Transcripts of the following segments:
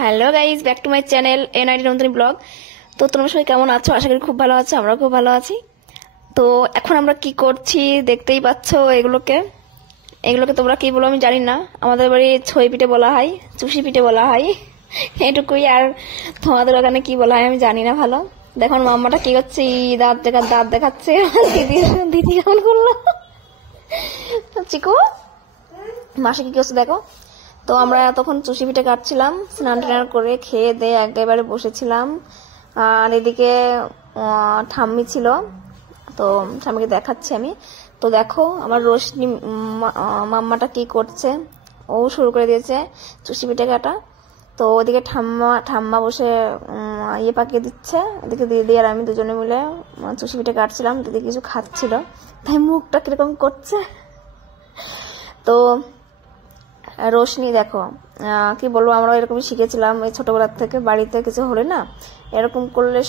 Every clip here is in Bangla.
Hello guys, back to my channel NID Nandini blog. তো তোমরা সবাই কেমন আছো? আশা করি খুব ভালো আছো, আমরাও খুব ভালো আছি। তো এখন আমরা কি করছি দেখতেই পাচ্ছ। এগুলোকে তোমরা কি বলো আমি জানি না। আমাদের বাড়ি ছই পিঠে বলা হয়, চুষি পিঠে বলা হয়, এটুকুই। আর তোমাদের ওখানে কি বলা হয় আমি জানি না ভালো। দেখুন মাম্মাটা কি করছে, দাঁত দেখাচ্ছে। দিদি কেমন করলো চিকু, মাসি কি করছে দেখো। তো আমরা তখন চুষি পিঠে কাটছিলাম, স্নান টান করে খেয়ে দিয়ে একেবারে বসেছিলাম। আর এদিকে ঠাম্মি ছিল, তো ঠাম্মিকে দেখাচ্ছি আমি। তো দেখো আমার রোশনি মাম্মাটা কি করছে, ও শুরু করে দিয়েছে চুষি পিঠে কাটা। তো ওদিকে ঠাম্মা বসে পাকিয়ে দিচ্ছে, এদিকে দিদি আর আমি দুজনে মিলে চুষি পিঠে কাটছিলাম। দিদি কিছু খাচ্ছিল, তাই মুখটা কিরকম করছে। তো রোশনি দেখো, কি বলবো, আমরা এরকমই শিখেছিলাম এই ছোটবেলার থেকে। বাড়িতে কিছু হলে না এরকম করলে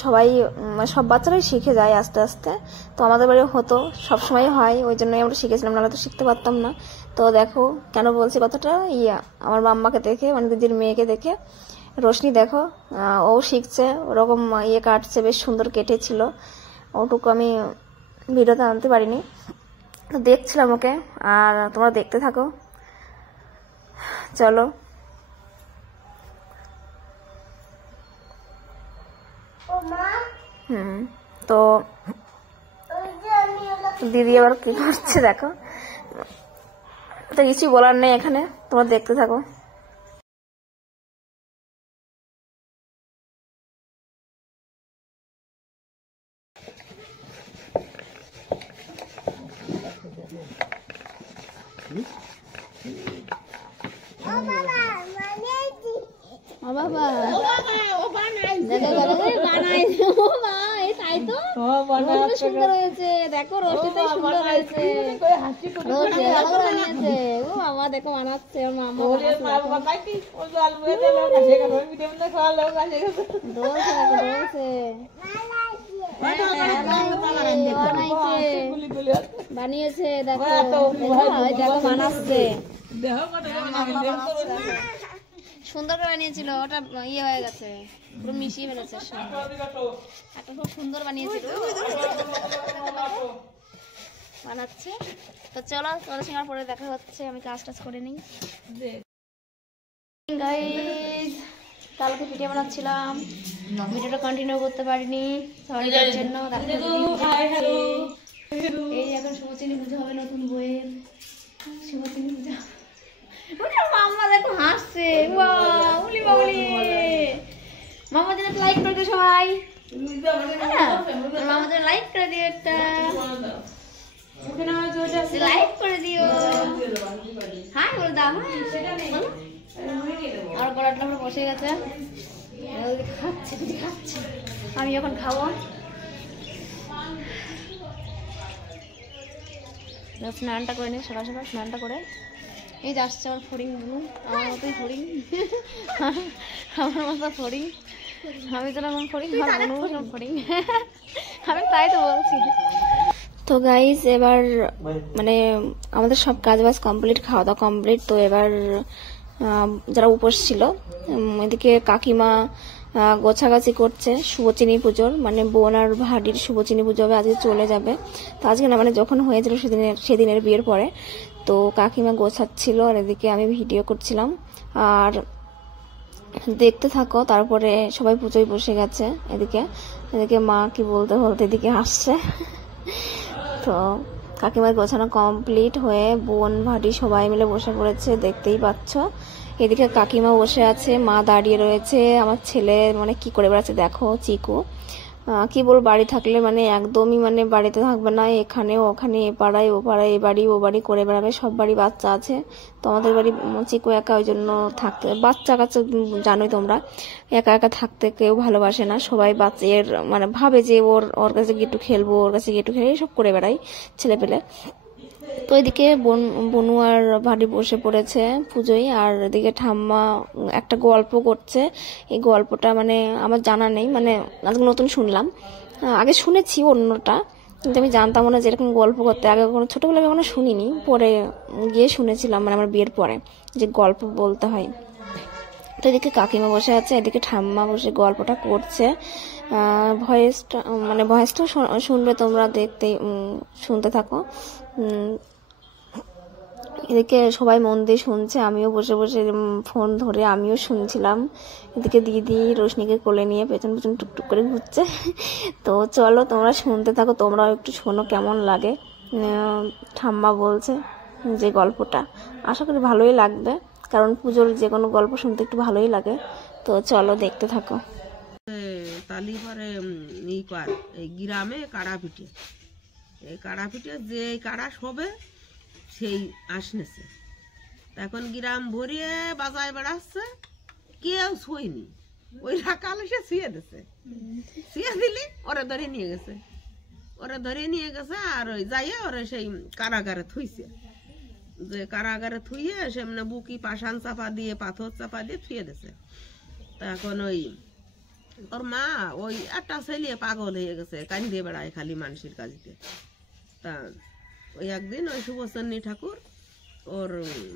সব বাচ্চারাই শিখে যায় আস্তে আস্তে। তো আমাদের বাড়ি হতো, সবসময় হয়, ওই জন্যই আমরা শিখেছিলাম, নাহলে তো শিখতে পারতাম না। তো দেখো কেন বলছি কথাটা, আমার মাম্মাকে দেখে, মানে দিদির মেয়েকে দেখে। রোশনি দেখো, ও শিখছে, ওরকম কাটছে, বেশ সুন্দর কেটেছিল। ওটুকু আমি ভিডিওতে আনতে পারিনি, তো দেখছিলাম ওকে। আর তোমরা দেখতে থাকো, চলো। তো দিদি আবার কি করছে দেখো। তো কিছু বলার নেই এখানে, তোমরা দেখতে থাকো। সুন্দর হয়েছে দেখো, রোশনিটাই সুন্দর হয়েছে। ও মামা দেখো বানাচ্ছে, বানিয়েছে দেখো, দেখো বানাচ্ছে, সুন্দর করে বানিয়েছিল। ওটা হয়ে গেছে, পুরো মিশিয়ে ফেলেছে। একটা খুব সুন্দর বানিয়েছিল, বানাচ্ছে। তো চলো তোমাদের সঙ্গে পরে দেখা হচ্ছে, আমি কাজ টাজ করে নিই। গাইস, কালকে পিঠে বানাচ্ছিলাম, ভিডিওটা কন্টিনিউ করতে পারিনি, সরি তার জন্য। এই এখন শুভচিনী পুজো হবে, নতুন বইয়ের শুভচিনী পুজো। মাম্মা দেখো হাসছে, মাম্মা যেন লাইক করে দিও সবাই, মাম্মা যেন লাইক করে দিও, একটা লাইক করে দিও, হাই বলে দাও। আর গলাটা আমরা বসে গেছে, খাচ্ছে আমি এখন খাবো। স্নানটা করে নিই, সকাল সকাল স্নানটা করে। এই যে আসছে আমার ফড়িং, আমার মতোই ফড়িং, আমার মতো ফড়িং। আমি তো এমন ফড়িং, আমার ফড়িং, আমি তাই তো বলছি। তো গাইজ এবার মানে আমাদের সব কাজ বাজ কমপ্লিট, খাওয়া দাওয়া কমপ্লিট। তো এবার যারা উপোস ছিল, এদিকে কাকিমা গোছাগাছি করছে শুভচিনী পুজোর, মানে বোন আর ভাডির শুভচিনী পুজো হবে, আজকে চলে যাবে। তো আজকে না, মানে যখন হয়েছিল সেদিনের বিয়ের পরে, তো কাকিমা গোছাচ্ছিল, আর এদিকে আমি ভিডিও করছিলাম। আর দেখতে থাকো, তারপরে সবাই পুজোয় বসে গেছে। এদিকে মা কি বলতে এদিকে আসছে। তো কাকিমার গোছানো কমপ্লিট হয়ে বোন ভাটি সবাই মিলে বসে পড়েছে, দেখতেই পাচ্ছ। এদিকে কাকিমা বসে আছে, মা দাঁড়িয়ে রয়েছে। আমার ছেলে মানে কি করে বেড়াচ্ছে দেখো, চিকু। কি বল, বাড়ি থাকলে মানে একদমই মানে বাড়িতে থাকবে না, এখানে ওখানে, এ পাড়ায় ও পাড়ায়, এ বাড়ি ও বাড়ি করে বেড়াবে। সব বাড়ি বাচ্চা আছে, তো আমাদের বাড়ি চিকু একা, ওই জন্য থাকতে, বাচ্চা কাচ্চা জানোই তোমরা, একা একা থাকতে কেউ ভালোবাসে না। সবাই বাচ্চার মানে ভাবে যে ওর কাছে গিয়ে একটু খেলবো, ওর কাছে গিয়ে একটু খেলে, সব করে বেড়াই ছেলে পেলে। তো এদিকে বনু আর ভাটি বসে পড়েছে পুজোয়। আর এদিকে ঠাম্মা একটা গল্প করছে। এই গল্পটা মানে আমার জানা নেই, মানে আজকে নতুন শুনলাম, আগে শুনেছি অন্যটা, কিন্তু আমি জানতাম না যে এরকম গল্প করতে। আগে কোনো ছোটবেলায় কখনো শুনিনি, পরে গিয়ে শুনেছিলাম, মানে আমার বিয়ের পরে যে গল্প বলতে হয়। তো এদিকে কাকিমা বসে আছে, এদিকে ঠাম্মা বসে গল্পটা করছে। ভয়েসটা শুনবে তোমরা, শুনতে থাকো। এদিকে সবাই মন দিয়ে শুনছে, আমিও বসে বসে ফোন ধরে আমিও শুনছিলাম। এদিকে দিদি রোশনিকে কোলে নিয়ে পেছন পেছন টুকটুক করে ঘুরছে। তো চলো তোমরা শুনতে থাকো, তোমরাও একটু শোনো কেমন লাগে। ঠাম্মা বলছে যে গল্পটা, আশা করি ভালোই লাগবে, কারণ পুজোর যে কোনো গল্প শুনতে একটু ভালোই লাগে। তো চলো দেখতে থাকো। তালি পরে এই গ্রামে কাড়া পিঠে, এই কাড়া পিঠে যে কাড়া শোবে সেই আসনেছে। এখন গ্রাম ভরিয়ে বাজায় বেড়াচ্ছে, কেউ শোয়নি। ওই রাখাল এসে শুয়ে দিছে, শুয়ে দিলি ওরা ধরে নিয়ে গেছে, আর ওই যাইয়ে ওরা সেই কারাগারে থুইছে। যে কারাগারে থুইয়ে সে মানে বুকি পাষাণ চাপা দিয়ে পাথর চাপা দিয়ে থুয়ে দিছে। তা এখন ওই ওর মা ওই একটা ছেলে পাগল হয়ে গেছে, কান্দে বেড়ায় খালি মানুষের কাজতে। তা ওই একদিন ওই সুবচন্নী ঠাকুর ওর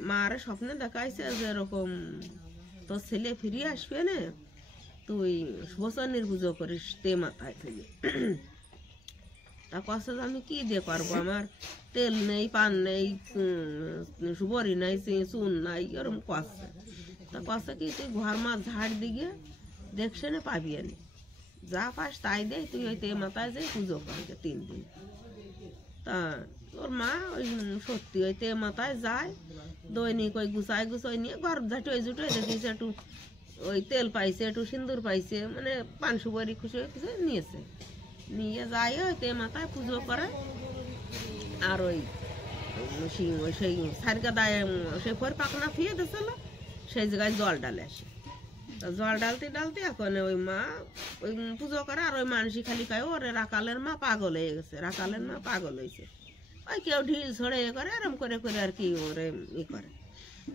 মার স্বপ্নে দেখাইছে যে এরকম তোর ছেলে ফিরিয়ে আসবে না, তুই সুবচন্নীর পুজো করিস তে মাথায় থেকে। তা কষ্ট আমি কি দিয়ে পারবো, আমার তেল নেই, পান নেই, সুবরি নাই, চুন নাই, এরকম কষ্ট। তা কষ্ট কি তুই ঘর মাছ ঝাড় দিকে দেখছে না পাবি আনি, যা পাস তাই দে, তুই ওই তে মাথায় যাই পুজো করবে 3 দিন। তা ওর মা ওই সত্যি ওই তে মাথায় যায়, দৈনিক ওই গুছাই নিয়ে ঘর ঝাঁটুয়ে দেখিয়েছে, একটু ওই তেল পাইছে, একটু সিন্দুর পাইছে, মানে পান সুপারি খুশি নিয়েছে, নিয়ে যায় ওই তে মাথায় পুজো করে। আর ওই সেই সারগাদায় সেই ফের পাকনা ফিয়ে দিয়েছিল, সেই জায়গায় জল ডালে আসে। জল ডালতে এখন ওই মা ওই পুজো করে, আর ওই মানুষই খালি খায় ওরে রাকালের মা পাগল হয়ে গেছে, রাকালের মা পাগল হয়েছে। ওই কেউ ঢিল ছড়ে করে এরম করে আর কি ওরে করে।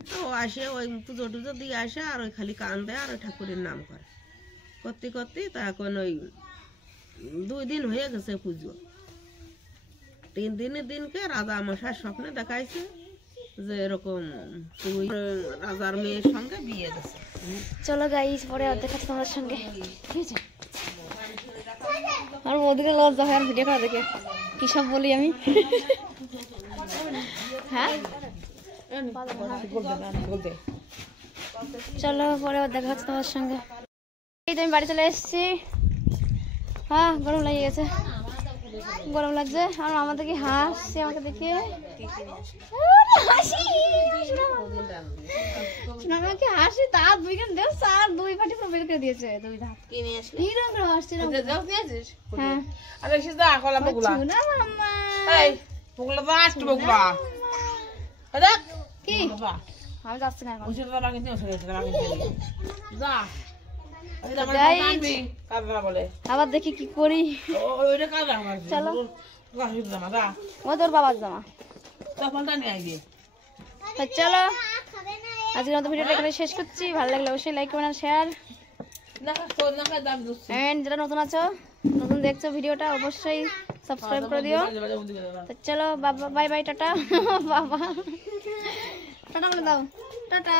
তো আসে ওই পুজো টুজো দিয়ে আসে, আর ওই খালি কান দেয়, আর ওই ঠাকুরের নাম করে করতে। তা এখন ওই 2 দিন হয়ে গেছে পুজো। 3 দিনের দিনকে রাজা মশার স্বপ্নে দেখাইছে যে এরকম তুই রাজার মেয়ের সঙ্গে বিয়ে দিছে। চলো গাইস, পরে অর্ধেক আছে তোমার সঙ্গে। আর ওদিকে লজ্জা হয় আর ভিডিও করা দেখে, কি সব বলি আমি। হ্যাঁ চলো পরে দেখা হচ্ছে তোমার সঙ্গে। এই তো আমি বাড়ি চলে এসেছি। হ্যাঁ গরম লাগে গেছে, গরম লাগছে। আর আমাদের কি হাসছে আমাকে দেখে, আমাকে হাসি তার 2 গান দেখ, আর 2 ফাটি পুরো বের করে দিয়েছে। 2 দাঁত কিনে আসলে কি রকম করে হাসছে না? হ্যাঁ আরে সিধা কলা বগুলা না মাম্মা, এই বগুলা বাস বগুলা দেখ কি আমি যাচ্ছি না এখন। ওই সিধা লাগি দিও সরে যা আবার দেখি কি করি। চলো ও তোর বাবার জামা। চলো আজকের মতো ভিডিওটা এখানে শেষ করছি। ভালো লাগলে অবশ্যই লাইক করবেন, শেয়ার, এন্ড যারা নতুন আছো, নতুন দেখছো ভিডিওটা, অবশ্যই সাবস্ক্রাইব করে দিও। তো চলো বাবা, বাই বাই, টাটা। বাবা টাটা বলে দাও, টাটা।